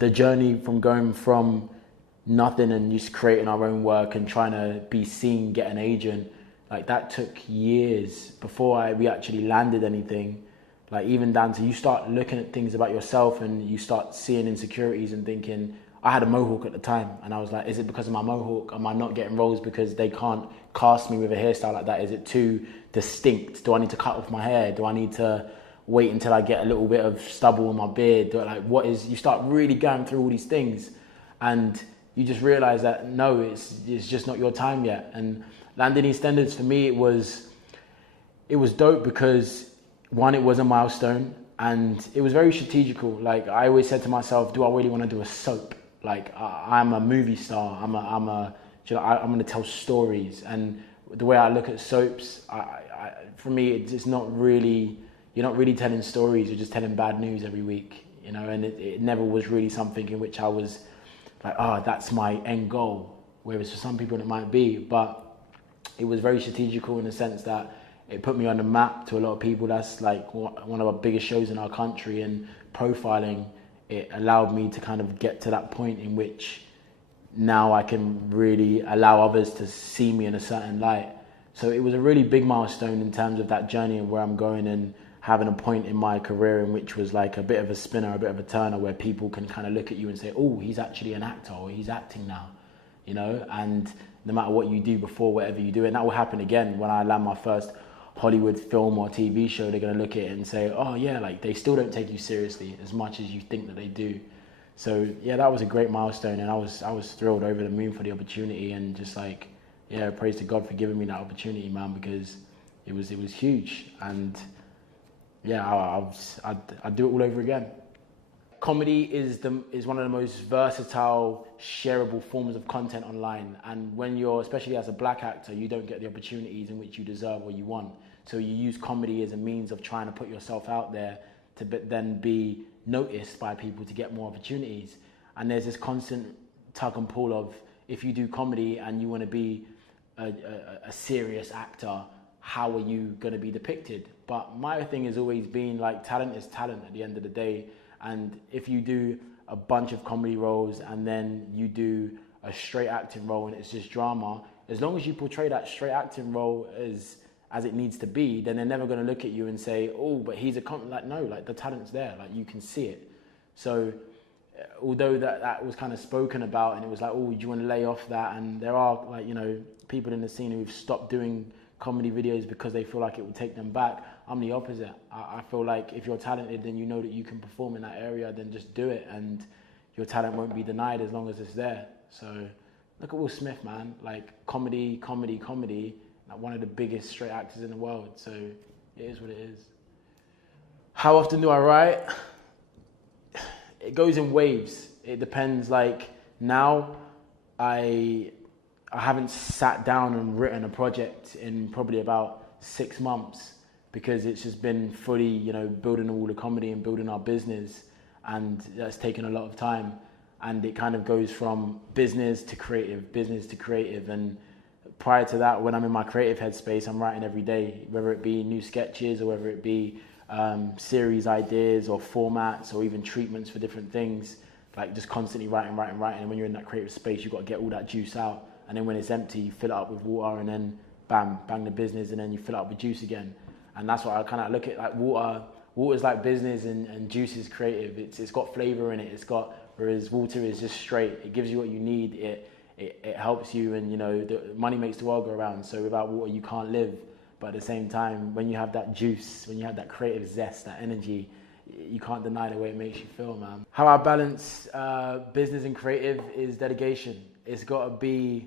the journey from going from nothing and just creating our own work and trying to be seen, get an agent, like that took years before we actually landed anything. Like even down to you start looking at things about yourself and you start seeing insecurities and thinking, I had a mohawk at the time and I was like, is it because of my mohawk? Am I not getting roles because they can't cast me with a hairstyle like that? Is it too distinct? Do I need to cut off my hair? Do I need to wait until I get a little bit of stubble on my beard? You start really going through all these things and you just realize that no, it's just not your time yet. And landing EastEnders for me, it was dope because one, it was a milestone and it was very strategical. Like I always said to myself, do I really want to do a soap? Like I'm a movie star. I'm going to tell stories. And the way I look at soaps, for me, it's not really, you're not really telling stories. You're just telling bad news every week, you know. And it never was really something in which I was like, that's my end goal. Whereas for some people it might be, but it was very strategical in the sense that it put me on the map to a lot of people. That's like one of our biggest shows in our country, and profiling, it allowed me to kind of get to that point in which now I can really allow others to see me in a certain light. So it was a really big milestone in terms of that journey and where I'm going, and having a point in my career in which was like a bit of a spinner, a bit of a turner, where people can kind of look at you and say, oh, he's actually an actor, or he's acting now, you know. And no matter what you do before, whatever you do, and that will happen again when I land my first Hollywood film or TV show, they're going to look at it and say, oh yeah, like they still don't take you seriously as much as you think that they do. So yeah, that was a great milestone, and I was thrilled, over the moon for the opportunity, and just like, yeah, praise to God for giving me that opportunity, man, because it was huge. And yeah, I'd do it all over again. Comedy is one of the most versatile, shareable forms of content online. And when you're, especially as a black actor, you don't get the opportunities in which you deserve or you want. So you use comedy as a means of trying to put yourself out there to then be noticed by people to get more opportunities. And there's this constant tug and pull of, if you do comedy and you want to be a serious actor, how are you going to be depicted? But my thing has always been like, talent is talent at the end of the day. And if you do a bunch of comedy roles and then you do a straight acting role and it's just drama, as long as you portray that straight acting role as it needs to be, then they're never going to look at you and say, oh, but he's like, no, like the talent's there, like you can see it. So although that was kind of spoken about, and it was like, oh, do you want to lay off that? And there are, like, you know, people in the scene who've stopped doing comedy videos because they feel like it would take them back. I'm the opposite. I feel like if you're talented, then you know that you can perform in that area, then just do it, and your talent won't be denied as long as it's there. So look at Will Smith, man. Like comedy, like one of the biggest straight actors in the world. So it is what it is. How often do I write? It goes in waves. It depends. Like now, I haven't sat down and written a project in probably about 6 months, because it's just been fully, you know, building all the comedy and building our business, and that's taken a lot of time. And it kind of goes from business to creative. And prior to that, when I'm in my creative headspace, I'm writing every day, whether it be new sketches or whether it be series ideas or formats or even treatments for different things, like just constantly writing. And when you're in that creative space, you've got to get all that juice out. And then when it's empty, you fill it up with water, and then bam, bang the business, and then you fill it up with juice again. And that's what I kind of look at, like water. Water's like business, and juice is creative. It's got flavor in it. Whereas water is just straight. It gives you what you need. It helps you, and you know, the money makes the world go around. So without water, you can't live. But at the same time, when you have that juice, when you have that creative zest, that energy, you can't deny the way it makes you feel, man. How I balance business and creative is dedication. It's got to be.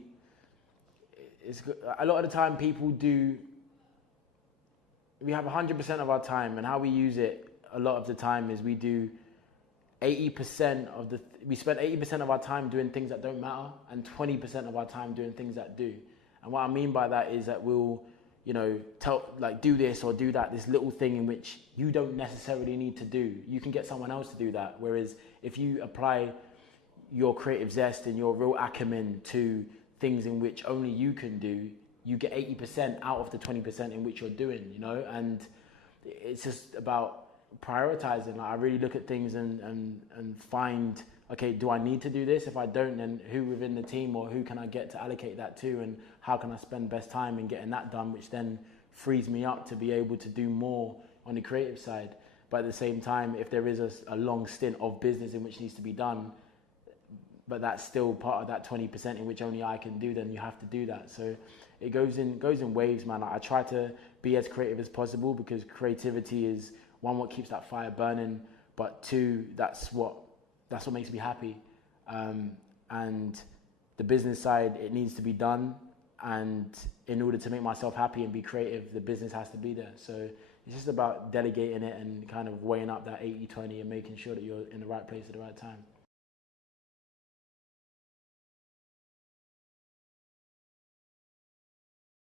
A lot of the time, people do. We have 100% of our time, and how we use it a lot of the time is we do 80% of we spend 80% of our time doing things that don't matter, and 20% of our time doing things that do. And what I mean by that is that we'll, you know, do this or do that, this little thing in which you don't necessarily need to do. You can get someone else to do that. Whereas if you apply your creative zest and your real acumen to things in which only you can do, you get 80% out of the 20% in which you're doing, you know. And it's just about prioritizing. Like, I really look at things and find, okay, do I need to do this? If I don't, then who within the team or who can I get to allocate that to, and how can I spend best time in getting that done, which then frees me up to be able to do more on the creative side. But at the same time, if there is a long stint of business in which needs to be done, but that's still part of that 20% in which only I can do, then you have to do that. So it goes in waves, man. I try to be as creative as possible, because creativity is, one, what keeps that fire burning, but two, that's what makes me happy. And the business side, it needs to be done, and in order to make myself happy and be creative, the business has to be there. So it's just about delegating it and kind of weighing up that 80-20 and making sure that you're in the right place at the right time.